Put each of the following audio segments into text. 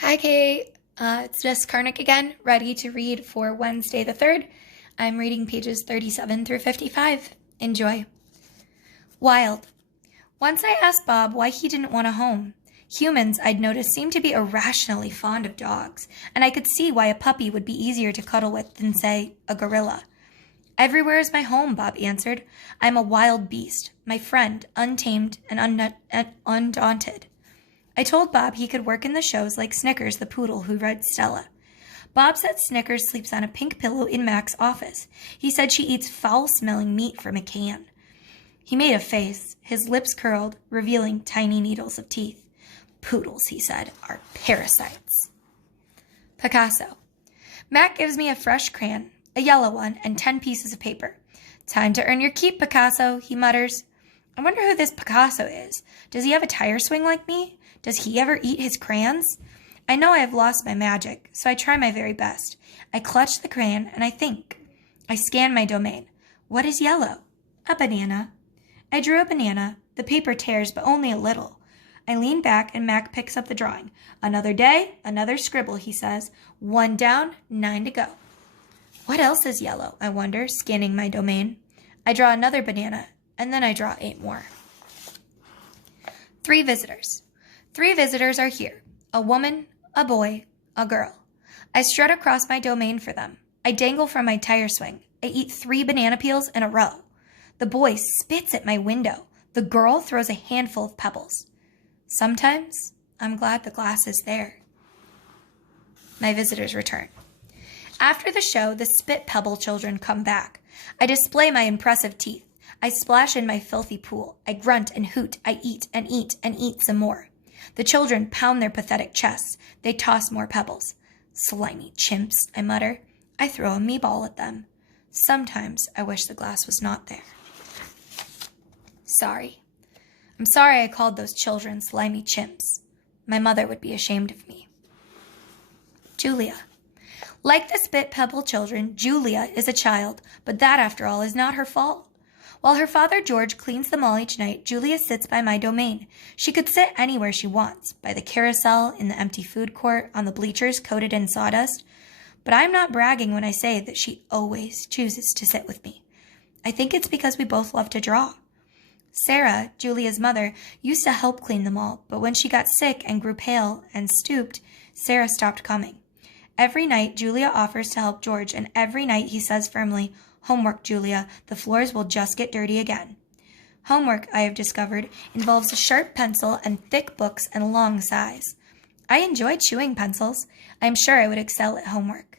Hi, Kate. It's Jess Karnick again, ready to read for Wednesday the 3rd. I'm reading pages 37 through 55. Enjoy. Wild. Once I asked Bob why he didn't want a home. Humans, I'd noticed, seemed to be irrationally fond of dogs, and I could see why a puppy would be easier to cuddle with than, say, a gorilla. Everywhere is my home, Bob answered. I'm a wild beast, my friend, untamed and undaunted. I told Bob he could work in the shows like Snickers, the poodle who read Stella. Bob said Snickers sleeps on a pink pillow in Mac's office. He said she eats foul-smelling meat from a can. He made a face, his lips curled, revealing tiny needles of teeth. Poodles, he said, are parasites. Picasso. Mac gives me a fresh crayon, a yellow one, and 10 pieces of paper. Time to earn your keep, Picasso, he mutters. I wonder who this Picasso is. Does he have a tire swing like me? Does he ever eat his crayons? I know I have lost my magic, so I try my very best. I clutch the crayon, and I think. I scan my domain. What is yellow? A banana. I drew a banana. The paper tears, but only a little. I lean back, and Mac picks up the drawing. Another day, another scribble, he says. 1 down, 9 to go. What else is yellow, I wonder, scanning my domain. I draw another banana, and then I draw 8 more. 3 visitors. 3 visitors are here. A woman, a boy, a girl. I strut across my domain for them. I dangle from my tire swing. I eat 3 banana peels in a row. The boy spits at my window. The girl throws a handful of pebbles. Sometimes I'm glad the glass is there. My visitors return. After the show, the spit pebble children come back. I display my impressive teeth. I splash in my filthy pool. I grunt and hoot. I eat and eat and eat some more. The children pound their pathetic chests. They toss more pebbles. Slimy chimps, I mutter. I throw a meatball at them. Sometimes I wish the glass was not there. Sorry. I'm sorry I called those children slimy chimps. My mother would be ashamed of me. Julia. Like the spit pebble children, Julia is a child, but that, after all, is not her fault. While her father George cleans them all each night, Julia sits by my domain. She could sit anywhere she wants, by the carousel, in the empty food court, on the bleachers coated in sawdust. But I'm not bragging when I say that she always chooses to sit with me. I think it's because we both love to draw. Sarah, Julia's mother, used to help clean them all, but when she got sick and grew pale and stooped, Sarah stopped coming. Every night, Julia offers to help George, and every night he says firmly, Homework, Julia. The floors will just get dirty again. Homework, I have discovered, involves a sharp pencil and thick books and long sighs. I enjoy chewing pencils. I am sure I would excel at homework.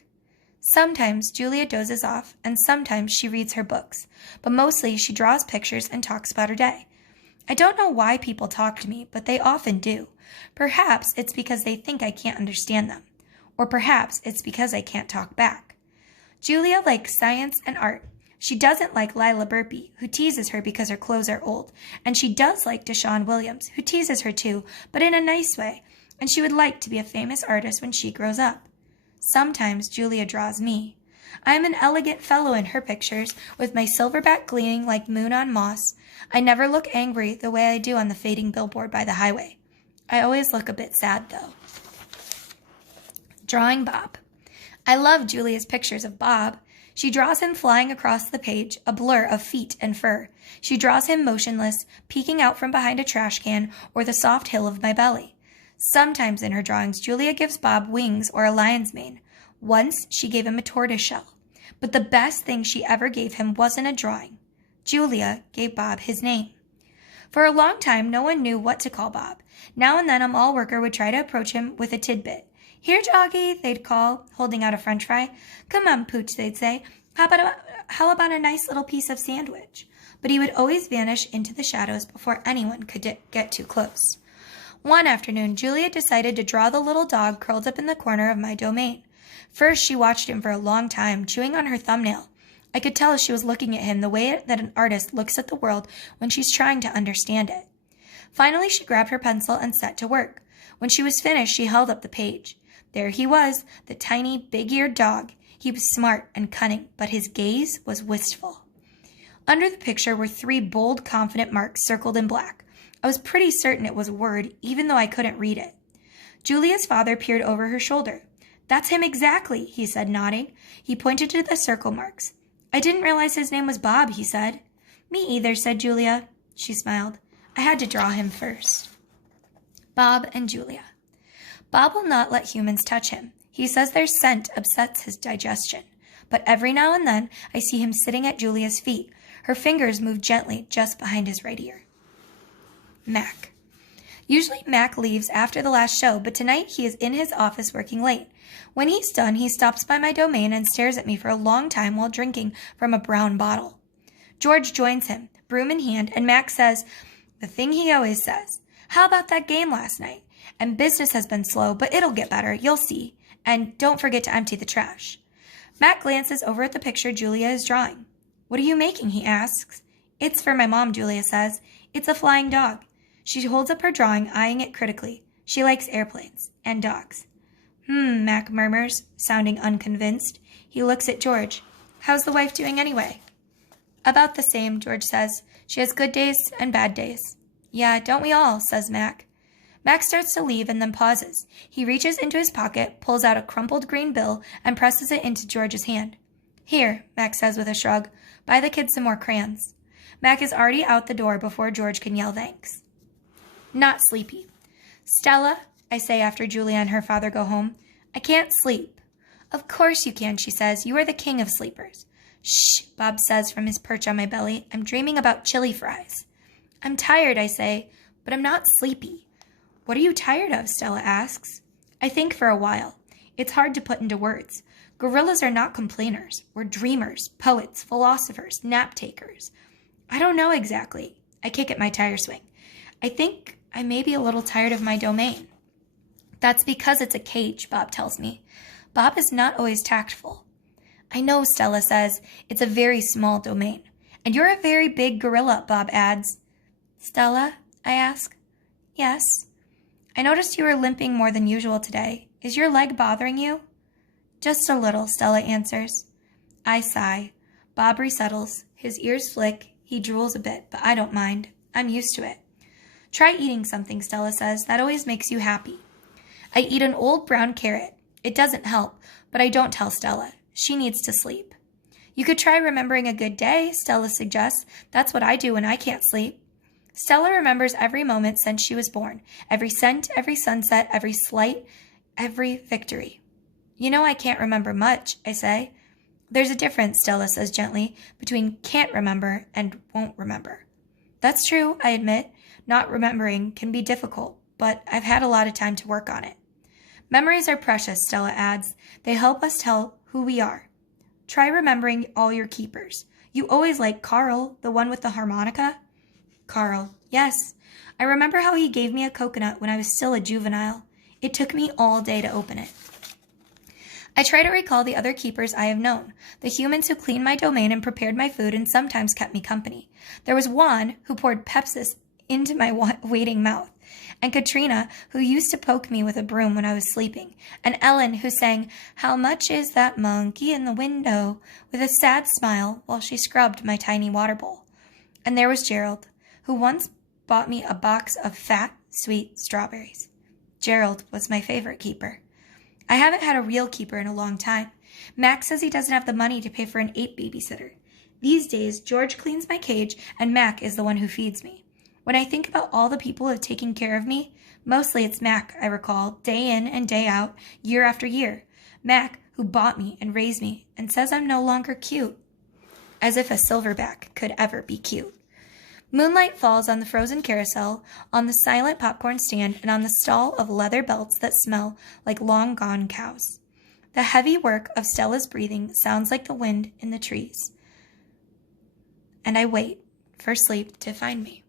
Sometimes Julia dozes off, and sometimes she reads her books, but mostly she draws pictures and talks about her day. I don't know why people talk to me, but they often do. Perhaps it's because they think I can't understand them, or perhaps it's because I can't talk back. Julia likes science and art. She doesn't like Lila Burpee, who teases her because her clothes are old, and she does like Deshaun Williams, who teases her too, but in a nice way, and she would like to be a famous artist when she grows up. Sometimes Julia draws me. I am an elegant fellow in her pictures, with my silverback gleaming like moon on moss. I never look angry the way I do on the fading billboard by the highway. I always look a bit sad, though. Drawing Bob. I love Julia's pictures of Bob. She draws him flying across the page, a blur of feet and fur. She draws him motionless, peeking out from behind a trash can or the soft hill of my belly. Sometimes in her drawings, Julia gives Bob wings or a lion's mane. Once, she gave him a tortoise shell. But the best thing she ever gave him wasn't a drawing. Julia gave Bob his name. For a long time, no one knew what to call Bob. Now and then, a mall worker would try to approach him with a tidbit. Here, Doggy, they'd call, holding out a french fry. Come on, Pooch, they'd say. How about a nice little piece of sandwich? But he would always vanish into the shadows before anyone could get too close. One afternoon, Julia decided to draw the little dog curled up in the corner of my domain. First, she watched him for a long time, chewing on her thumbnail. I could tell she was looking at him the way that an artist looks at the world when she's trying to understand it. Finally, she grabbed her pencil and set to work. When she was finished, she held up the page. There he was, the tiny, big-eared dog. He was smart and cunning, but his gaze was wistful. Under the picture were 3 bold, confident marks circled in black. I was pretty certain it was a word, even though I couldn't read it. Julia's father peered over her shoulder. That's him exactly, he said, nodding. He pointed to the circle marks. I didn't realize his name was Bob, he said. Me either, said Julia. She smiled. I had to draw him first. Bob and Julia. Bob will not let humans touch him. He says their scent upsets his digestion. But every now and then, I see him sitting at Julia's feet. Her fingers move gently just behind his right ear. Mac. Usually Mac leaves after the last show, but tonight he is in his office working late. When he's done, he stops by my domain and stares at me for a long time while drinking from a brown bottle. George joins him, broom in hand, and Mac says the thing he always says. How about that game last night? And business has been slow, but it'll get better, you'll see. And don't forget to empty the trash. Mac glances over at the picture Julia is drawing. What are you making, he asks. It's for my mom, Julia says. It's a flying dog. She holds up her drawing, eyeing it critically. She likes airplanes and dogs. Mac murmurs, sounding unconvinced. He looks at George. How's the wife doing anyway? About the same, George says. She has good days and bad days. Yeah, don't we all, says Mac. Mac starts to leave and then pauses. He reaches into his pocket, pulls out a crumpled green bill, and presses it into George's hand. Here, Mac says with a shrug. Buy the kids some more crayons. Mac is already out the door before George can yell thanks. Not sleepy. Stella, I say after Julia and her father go home, I can't sleep. Of course you can, she says. You are the king of sleepers. Shh, Bob says from his perch on my belly. I'm dreaming about chili fries. I'm tired, I say, but I'm not sleepy. What are you tired of? Stella asks. I think for a while. It's hard to put into words. Gorillas are not complainers. We're dreamers, poets, philosophers, nap takers. I don't know exactly. I kick at my tire swing. I think I may be a little tired of my domain. That's because it's a cage, Bob tells me. Bob is not always tactful. I know, Stella says. It's a very small domain. And you're a very big gorilla, Bob adds. Stella, I ask. Yes. I noticed you were limping more than usual today. Is your leg bothering you? Just a little, Stella answers. I sigh. Bob resettles. His ears flick. He drools a bit, but I don't mind. I'm used to it. Try eating something, Stella says. That always makes you happy. I eat an old brown carrot. It doesn't help, but I don't tell Stella. She needs to sleep. You could try remembering a good day, Stella suggests. That's what I do when I can't sleep. Stella remembers every moment since she was born. Every scent, every sunset, every slight, every victory. You know I can't remember much, I say. There's a difference, Stella says gently, between can't remember and won't remember. That's true, I admit. Not remembering can be difficult, but I've had a lot of time to work on it. Memories are precious, Stella adds. They help us tell who we are. Try remembering all your keepers. You always liked Carl, the one with the harmonica. Carl, yes. I remember how he gave me a coconut when I was still a juvenile. It took me all day to open it. I try to recall the other keepers I have known, the humans who cleaned my domain and prepared my food and sometimes kept me company. There was Juan, who poured Pepsis into my waiting mouth, and Katrina, who used to poke me with a broom when I was sleeping, and Ellen, who sang, "How much is that monkey in the window?" with a sad smile while she scrubbed my tiny water bowl. And there was Gerald, who once bought me a box of fat, sweet strawberries. Gerald was my favorite keeper. I haven't had a real keeper in a long time. Max says he doesn't have the money to pay for an ape babysitter. These days, George cleans my cage, and Mac is the one who feeds me. When I think about all the people who have taken care of me, mostly it's Mac, I recall, day in and day out, year after year. Mac, who bought me and raised me, and says I'm no longer cute. As if a silverback could ever be cute. Moonlight falls on the frozen carousel, on the silent popcorn stand, and on the stall of leather belts that smell like long-gone cows. The heavy work of Stella's breathing sounds like the wind in the trees. And I wait for sleep to find me.